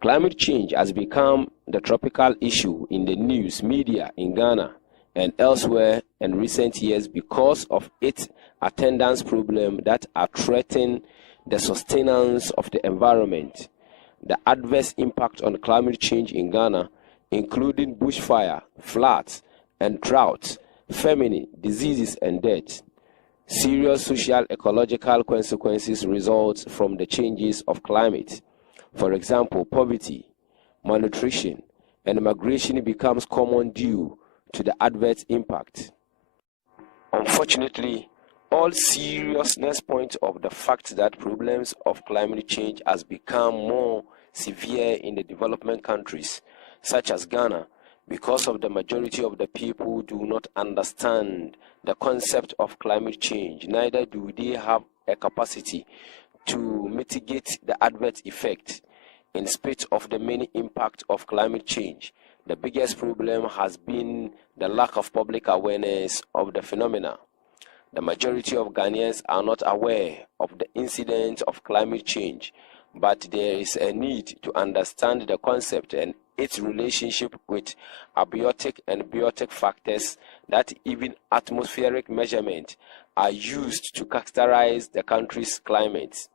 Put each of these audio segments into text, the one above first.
Climate change has become the tropical issue in the news media in Ghana and elsewhere in recent years because of its attendance problems that are threatening the sustenance of the environment. The adverse impact on climate change in Ghana, including bushfire, floods, and droughts, famine, diseases, and death. Serious social ecological consequences result from the changes of climate. For example, poverty, malnutrition, and migration becomes common due to the adverse impact. Unfortunately, all seriousness points of the fact that problems of climate change has become more severe in the development countries, such as Ghana, because of the majority of the people do not understand the concept of climate change, neither do they have a capacity to mitigate the adverse effect. In spite of the many impacts of climate change, the biggest problem has been the lack of public awareness of the phenomena. The majority of Ghanaians are not aware of the incidence of climate change, but there is a need to understand the concept and its relationship with abiotic and biotic factors that even atmospheric measurements are used to characterize the country's climate.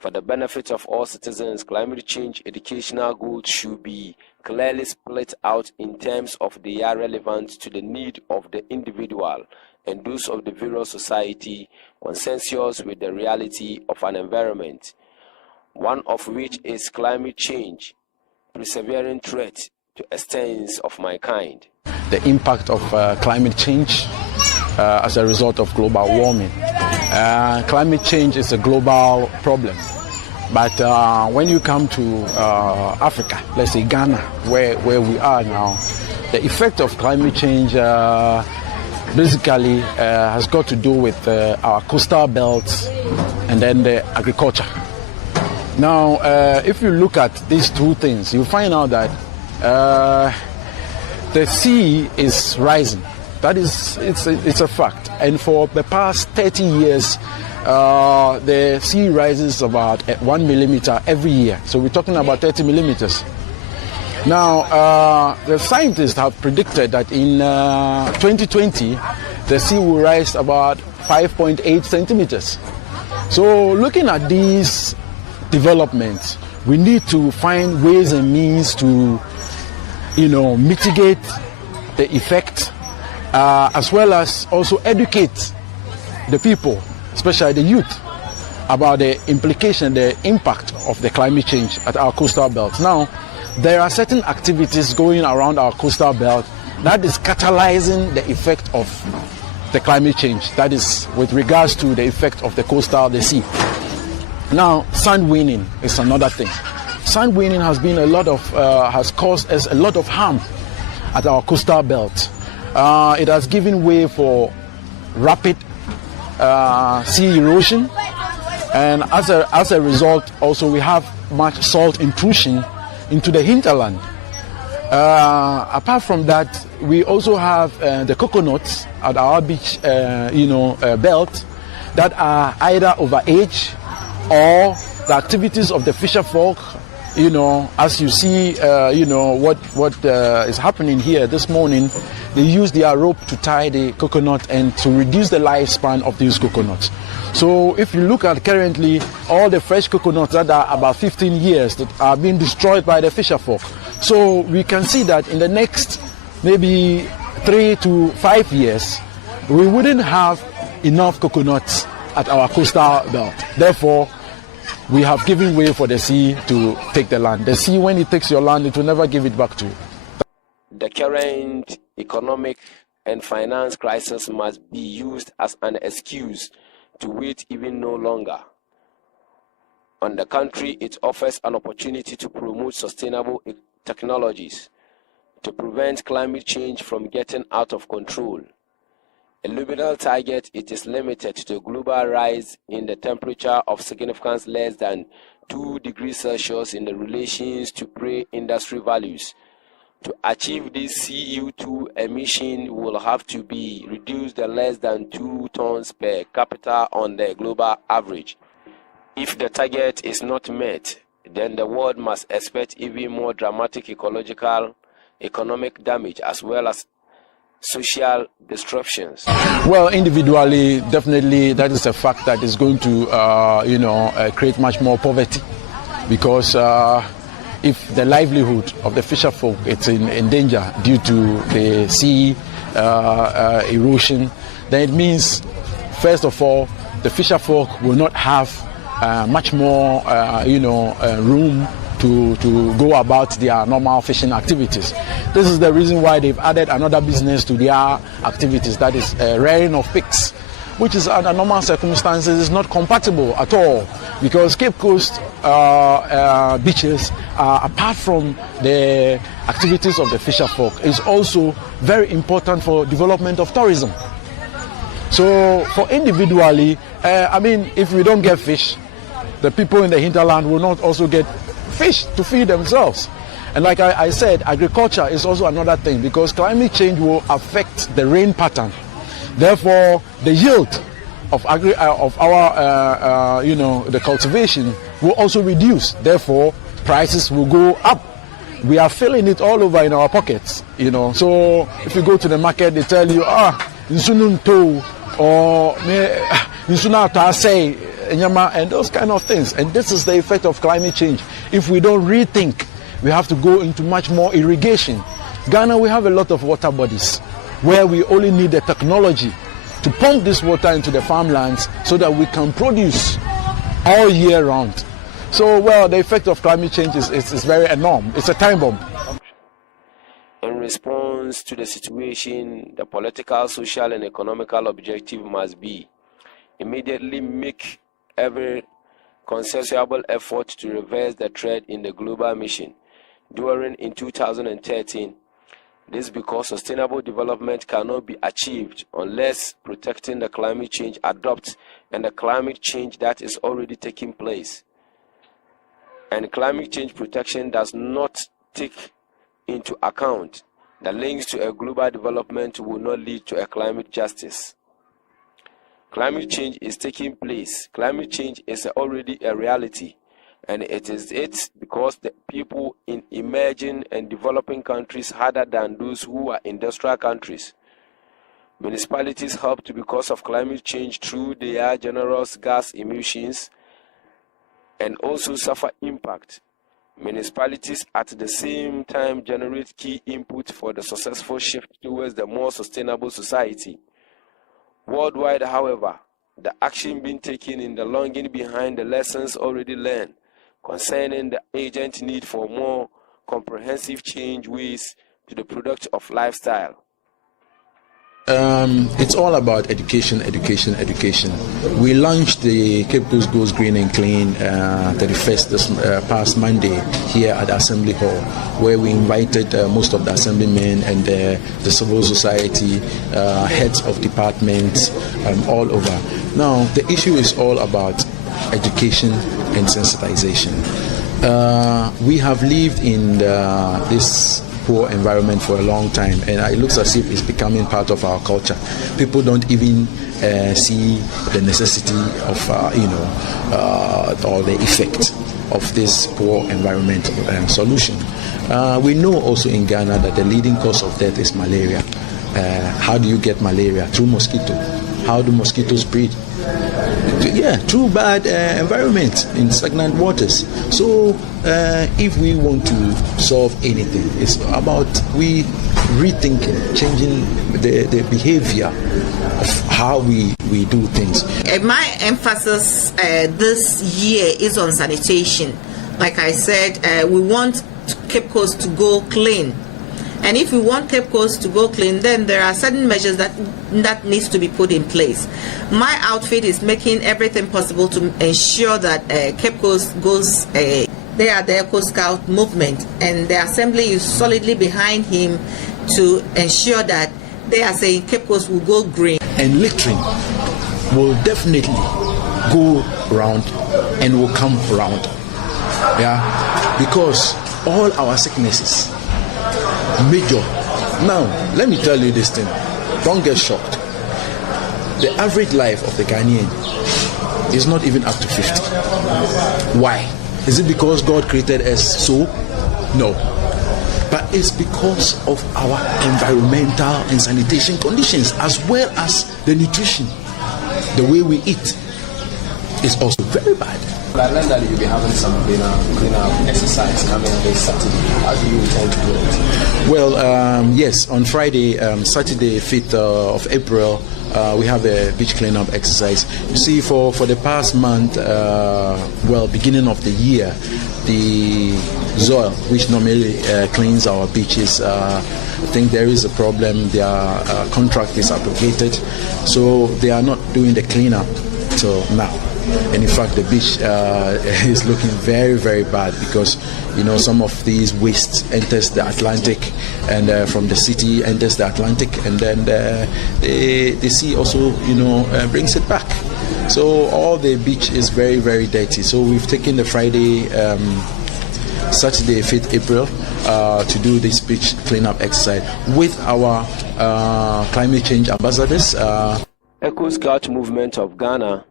For the benefit of all citizens, climate change educational goals should be clearly split out in terms of they are relevant to the need of the individual and those of the various society, consensus with the reality of an environment, one of which is climate change, persevering threat to extents of mankind. The impact of climate change as a result of global warming. Climate change is a global problem, but when you come to Africa, let's say Ghana, where we are now, the effect of climate change basically has got to do with our coastal belts and then the agriculture. Now, if you look at these two things, you find out that the sea is rising. That is, it's a fact. And for the past 30 years, the sea rises about 1 millimeter every year. So we're talking about 30 millimeters. Now, the scientists have predicted that in 2020, the sea will rise about 5.8 centimeters. So looking at these developments, we need to find ways and means to, mitigate the effect, as well as also educate the people, especially the youth, about the implication, the impact of the climate change at our coastal belt. Now, there are certain activities going around our coastal belt that is catalyzing the effect of the climate change. That is with regards to the effect of the coastal, the sea. Now, sand winning is another thing. Sand winning has been has caused us a lot of harm at our coastal belt. It has given way for rapid sea erosion, and as a result, also we have much salt intrusion into the hinterland. Apart from that, we also have the coconuts at our beach, belt that are either overage, or the activities of the fisher folk. As you see, what is happening here this morning. They use their rope to tie the coconut and to reduce the lifespan of these coconuts. So if you look at currently all the fresh coconuts that are about 15 years that are being destroyed by the fisher folk. So we can see that in the next maybe 3 to 5 years, we wouldn't have enough coconuts at our coastal belt. Therefore, we have given way for the sea to take the land. The sea, when it takes your land, it will never give it back to you. The current economic and finance crisis must be used as an excuse to wait even no longer. On the country, it offers an opportunity to promote sustainable technologies to prevent climate change from getting out of control. A nominal target, it is limited to a global rise in the temperature of significance less than 2 degrees Celsius in the relations to pre-industry values. To achieve this, CO2 emission will have to be reduced to less than 2 tons per capita on the global average. If the target is not met, then the world must expect even more dramatic ecological, economic damage as well as social disruptions. Well, individually, definitely that is a fact that is going to, create much more poverty, because if the livelihood of the fisher folk is in danger due to the sea erosion, then it means, first of all, the fisher folk will not have much more, room to go about their normal fishing activities. This is the reason why they've added another business to their activities, that is rearing of pigs, which is under normal circumstances is not compatible at all, because Cape Coast beaches, apart from the activities of the fisher folk, is also very important for development of tourism. So for individually, if we don't get fish, the people in the hinterland will not also get fish to feed themselves. And like I said, agriculture is also another thing, because climate change will affect the rain pattern. Therefore, the yield of our the cultivation will also reduce. Therefore, prices will go up. We are feeling it all over in our pockets, So if you go to the market, they tell you, insununto or insunata say, and those kind of things. And this is the effect of climate change. If we don't rethink, we have to go into much more irrigation. Ghana, we have a lot of water bodies where we only need the technology to pump this water into the farmlands so that we can produce all year round. So, the effect of climate change is very enormous. It's a time bomb. In response to the situation, the political, social, and economical objective must be immediately make every consensual effort to reverse the trend in the global mission during in 2013. This because sustainable development cannot be achieved unless protecting the climate change adopts and the climate change that is already taking place. And climate change protection does not take into account the links to a global development will not lead to a climate justice. Climate change is taking place. Climate change is already a reality, and it is because the people in emerging and developing countries harder than those who are industrial countries. Municipalities help because of climate change through their generous gas emissions and also suffer impact. Municipalities at the same time generate key input for the successful shift towards the more sustainable society. Worldwide, however, the action being taken in the longing behind the lessons already learned concerning the urgent need for more comprehensive change ways to the product of lifestyle. It's all about education. We launched the Cape Coast Goes Green and Clean 31st this past Monday here at Assembly Hall, where we invited most of the assemblymen and the civil society, heads of departments all over. Now, the issue is all about education and sensitization. We have lived in this poor environment for a long time, and it looks as if it's becoming part of our culture. People don't even see the necessity of or the effect of this poor environmental solution. We know also in Ghana that the leading cause of death is malaria. How do you get malaria? Through mosquito. How do mosquitoes breed? Through bad environment in stagnant waters. So if we want to solve anything, it's about we rethinking, changing the behavior of how we do things. My emphasis this year is on sanitation. Like I said, we want Cape Coast to go clean. And if we want Cape Coast to go clean, then there are certain measures that needs to be put in place. My outfit is making everything possible to ensure that Cape Coast goes. They are the Ecoscout movement, and the assembly is solidly behind him to ensure that they are saying Cape Coast will go green. and littering will definitely go round and will come round. Yeah, because all our sicknesses, major. Now, let me tell you this thing. Don't get shocked. The average life of the Ghanaian is not even up to 50. Why? Is it because God created us so? No. But it's because of our environmental and sanitation conditions, as well as the nutrition. The way we eat is also very bad. I learned that you'll be having some cleanup exercise coming this Saturday. How do you intend to do it? Well, yes, on Friday, Saturday, 5th of April, we have a beach cleanup exercise. You see, for the past month, beginning of the year, the Zoil, which normally cleans our beaches, I think there is a problem. Their contract is abrogated, so they are not doing the cleanup till now. And in fact, the beach is looking very, very bad because, some of these waste enters the Atlantic, and from the city enters the Atlantic, and then the sea also, brings it back. So all the beach is very, very dirty. So we've taken the Friday, Saturday, 5th April, to do this beach cleanup exercise with our climate change ambassadors. Ecoscout movement of Ghana,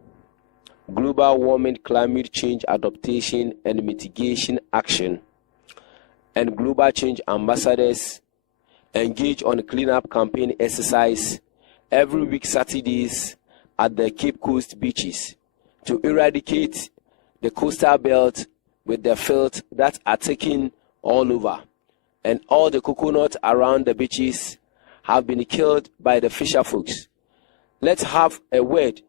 Global Warming Climate Change Adaptation and Mitigation Action, and Global Change Ambassadors engage on a cleanup campaign exercise every week Saturdays at the Cape Coast beaches to eradicate the coastal belt with the filth that are taken all over, and all the coconuts around the beaches have been killed by the fisher folks. Let's have a word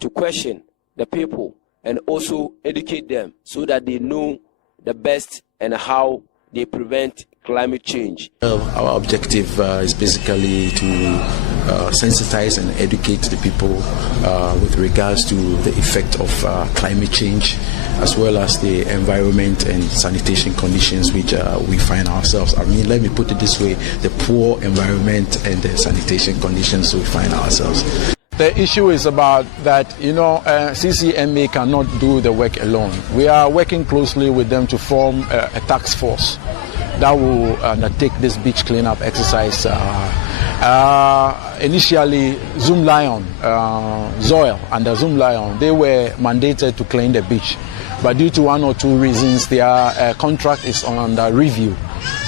to question the people and also educate them so that they know the best and how they prevent climate change. Well, our objective is basically to sensitize and educate the people with regards to the effect of climate change, as well as the environment and sanitation conditions which we find ourselves. I mean, let me put it this way, the poor environment and the sanitation conditions we find ourselves. The issue is about that, CCMA cannot do the work alone. We are working closely with them to form a task force that will undertake this beach cleanup exercise. Initially, Zoom Lion, Zoil and the Zoom Lion, they were mandated to clean the beach. But due to one or two reasons, their contract is under review.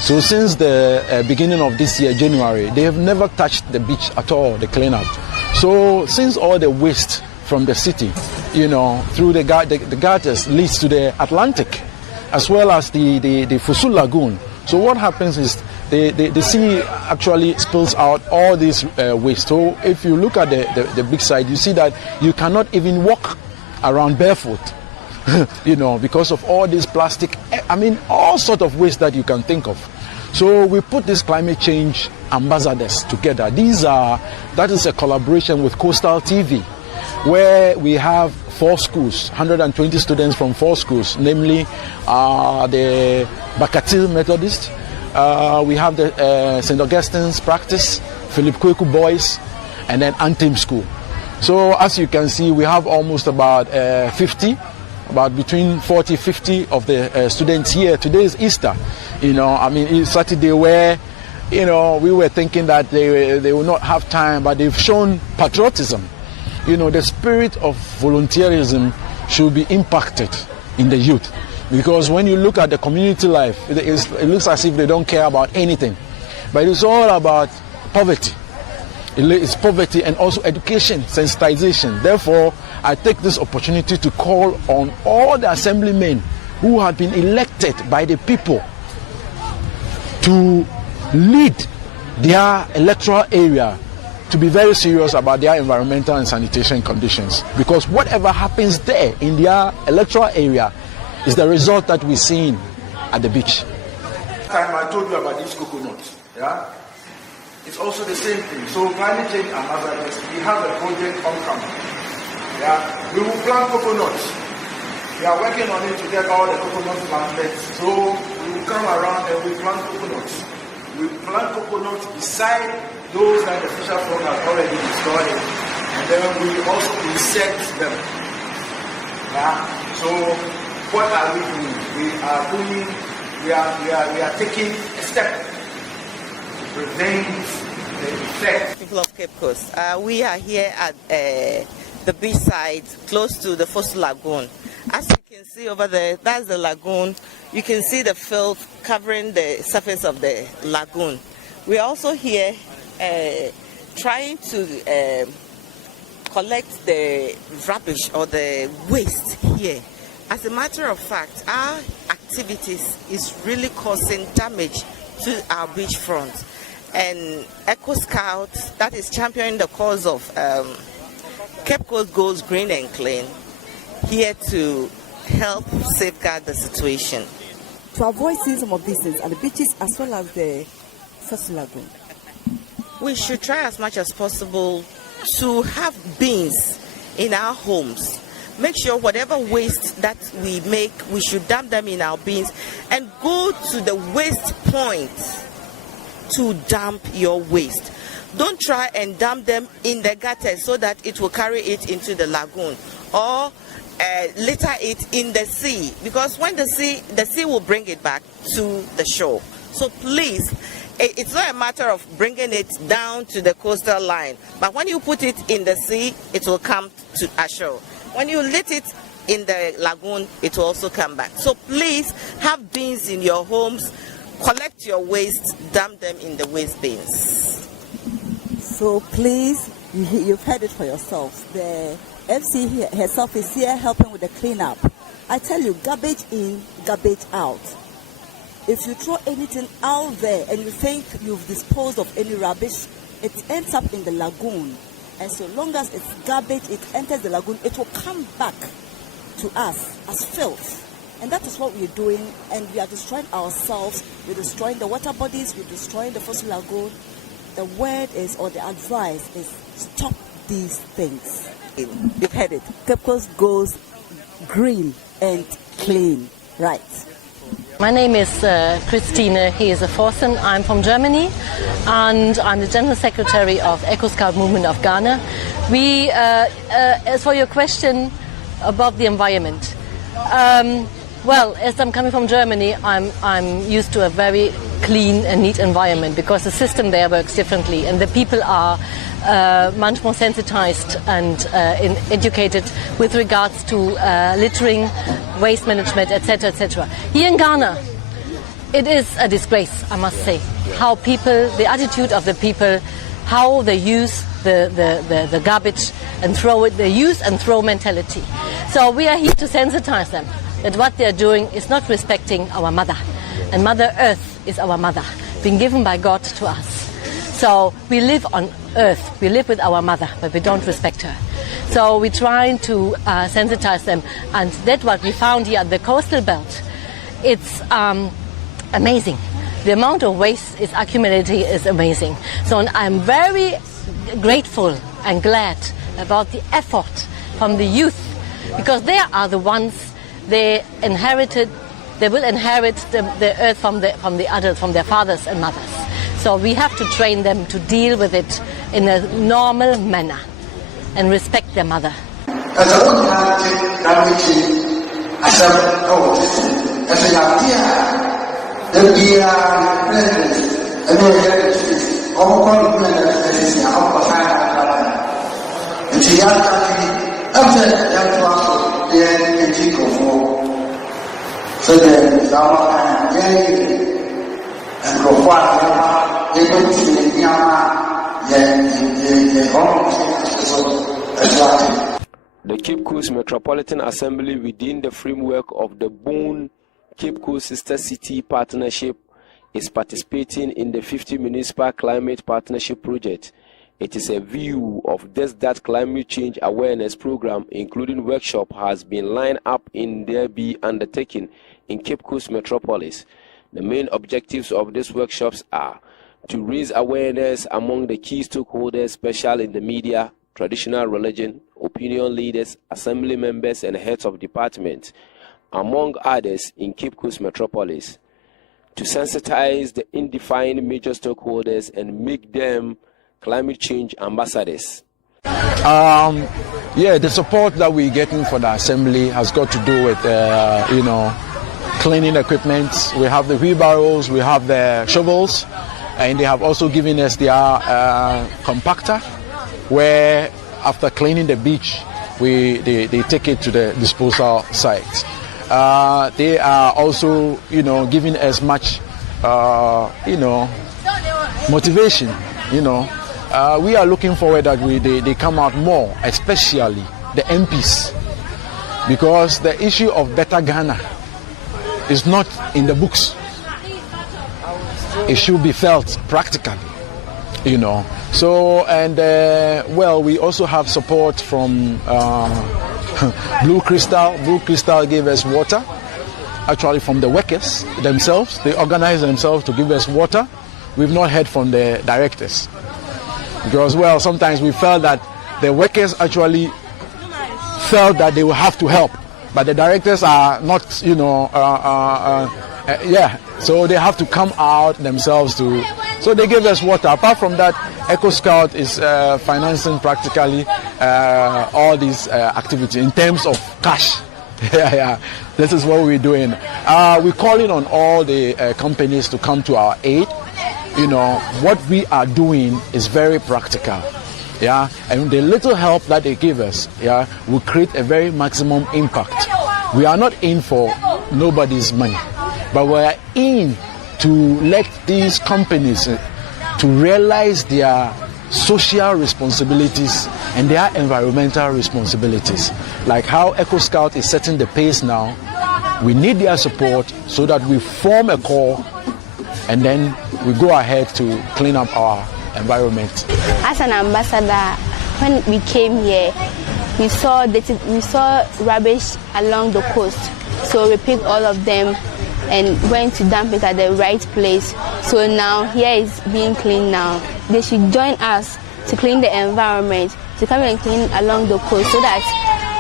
So since the beginning of this year, January, they have never touched the beach at all, the cleanup. So since all the waste from the city, through the gutters leads to the Atlantic, as well as the Fusul Lagoon. So what happens is the sea actually spills out all this waste. So if you look at the big side, you see that you cannot even walk around barefoot, because of all this plastic, all sort of waste that you can think of. So we put these climate change ambassadors together. That is a collaboration with Coastal TV, where we have 4 schools, 120 students from 4 schools, namely the Bakatil Methodist, we have the St. Augustine's Practice, Philip Kweku Boys, and then Anthem School. So as you can see, we have almost about 50, about between 40-50 of the students here. Today is Easter. It's Saturday where, we were thinking that they will not have time, but they've shown patriotism. The spirit of volunteerism should be impacted in the youth. Because when you look at the community life, it looks as if they don't care about anything. But it's all about poverty. It's poverty and also education, sensitization. Therefore, I take this opportunity to call on all the assemblymen who have been elected by the people to lead their electoral area to be very serious about their environmental and sanitation conditions. Because whatever happens there in their electoral area is the result that we're seeing at the beach. Time I told you about these coconuts, yeah? It's also the same thing. So climate change ambassadors, we have a project ongoing. Yeah, we will plant coconuts. We are working on it to get all the coconuts planted. So we will come around and we plant coconuts. We plant coconuts beside those that the fisher folk have already destroyed, and then we also insect them. Yeah. So what are we doing? We are taking a step to prevent the effect. People of Cape Coast, we are here at the beach side, close to the Fossil Lagoon. As you can see over there, that's the lagoon. You can see the filth covering the surface of the lagoon. We're also here trying to collect the rubbish or the waste here. As a matter of fact, our activities is really causing damage to our beachfront. And Ecoscout, that is championing the cause of Cape Coast Goes Green and Clean, here to help safeguard the situation. To avoid seeing some of these things at the beaches as well as the Fossil Lagoon, we should try as much as possible to have bins in our homes. Make sure whatever waste that we make, we should dump them in our bins and go to the waste point to dump your waste. Don't try and dump them in the gutter so that it will carry it into the lagoon, or litter it in the sea, because when the sea will bring it back to the shore. So please, it's not a matter of bringing it down to the coastal line, but when you put it in the sea, it will come to ashore. When you let it in the lagoon, it will also come back. So please have bins in your homes, collect your waste, dump them in the waste bins. so please, you've heard it for yourselves. The FC herself is here helping with the cleanup. I tell you, garbage in, garbage out. If you throw anything out there and you think you've disposed of any rubbish, it ends up in the lagoon. And so long as it's garbage, it enters the lagoon, it will come back to us as filth. And that is what we're doing, and we are destroying ourselves, we're destroying the water bodies, we're destroying the fossil lagoon. The word is, or the advice is, stop these things. You've heard it. Cape Coast goes green and clean. Right. My name is Christine Hese-Forsen. I'm from Germany, and I'm the General Secretary of Ecoscout Movement of Ghana. We, as for your question about the environment, well, as I'm coming from Germany, I'm used to a very clean and neat environment because the system there works differently, and the people are much more sensitized and educated with regards to littering, waste management, etc., etc. Here in Ghana, it is a disgrace, I must say, how people, the attitude of the people, how they use the garbage and throw it, the use and throw mentality. So we are here to sensitize them that what they are doing is not respecting our mother. And Mother Earth is our mother, being given by God to us. So we live on Earth, we live with our mother, but we don't respect her. So we're trying to sensitize them, and that's what we found here at the coastal belt. It's amazing. The amount of waste is accumulating is amazing. So I'm very grateful and glad about the effort from the youth, because they are the ones, they will inherit the earth from their fathers and mothers. So we have to train them to deal with it in a normal manner and respect their mother. The Cape Coast Metropolitan Assembly, within the framework of the Bone Cape Coast Sister City Partnership, is participating in the 50 Municipal Climate Partnership Project. It is a view of that climate change awareness program, including workshop, has been lined up in there be undertaken in Cape Coast Metropolis. The main objectives of these workshops are to raise awareness among the key stakeholders, especially in the media, traditional religion, opinion leaders, assembly members, and heads of departments, among others in Cape Coast Metropolis, to sensitize the undefined major stakeholders and make them climate change ambassadors? Yeah, the support that we're getting for the assembly has got to do with, cleaning equipment. We have the wheelbarrows, we have the shovels, and they have also given us their compactor, where after cleaning the beach, they take it to the disposal site. They are also, giving us much, motivation, we are looking forward that they come out more, especially the MPs, because the issue of better Ghana is not in the books. It should be felt practically, So, and we also have support from Blue Crystal. Blue Crystal gave us water, actually from the workers themselves. They organize themselves to give us water. We've not heard from the directors. Because, sometimes we felt that the workers actually felt that they will have to help, but the directors are not, so they have to come out themselves to. So they gave us water. Apart from that, Ecoscout is financing practically all these activities in terms of cash. This is what we're doing. We're calling on all the companies to come to our aid. What we are doing is very practical, and the little help that they give us, will create a very maximum impact. We are not in for nobody's money, but we are in to let these companies to realize their social responsibilities and their environmental responsibilities. Like how Ecoscout is setting the pace now, we need their support so that we form a core and then we go ahead to clean up our environment. As an ambassador, when we came here, we saw rubbish along the coast. So we picked all of them and went to dump it at the right place. So now here is being cleaned now. They should join us to clean the environment, to come and clean along the coast, so that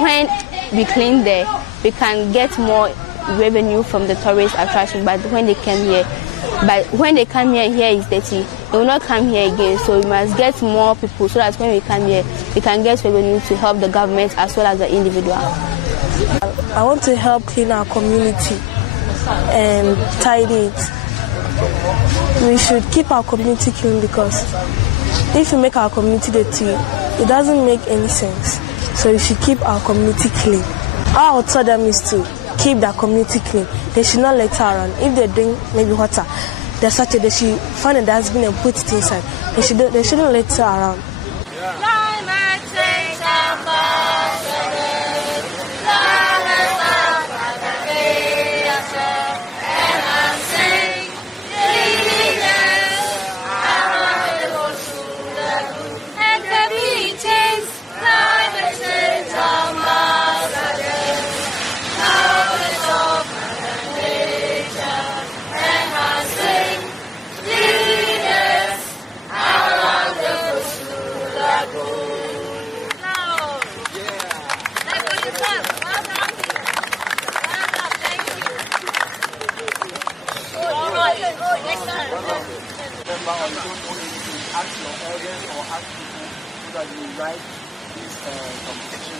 when we clean there, we can get more revenue from the tourist attraction. But when they come here, here is dirty, they will not come here again. So we must get more people so that when we come here, we can get revenue to help the government as well as the individual. I want to help clean our community and tidy it. We should keep our community clean, because if we make our community dirty, it doesn't make any sense. So we should keep our community clean. All I would tell them is to keep their community clean. They should not litter around. If they drink maybe water, they should find a dustbin and put it inside. They shouldn't litter around. Ask your elders or ask people so that you write this competition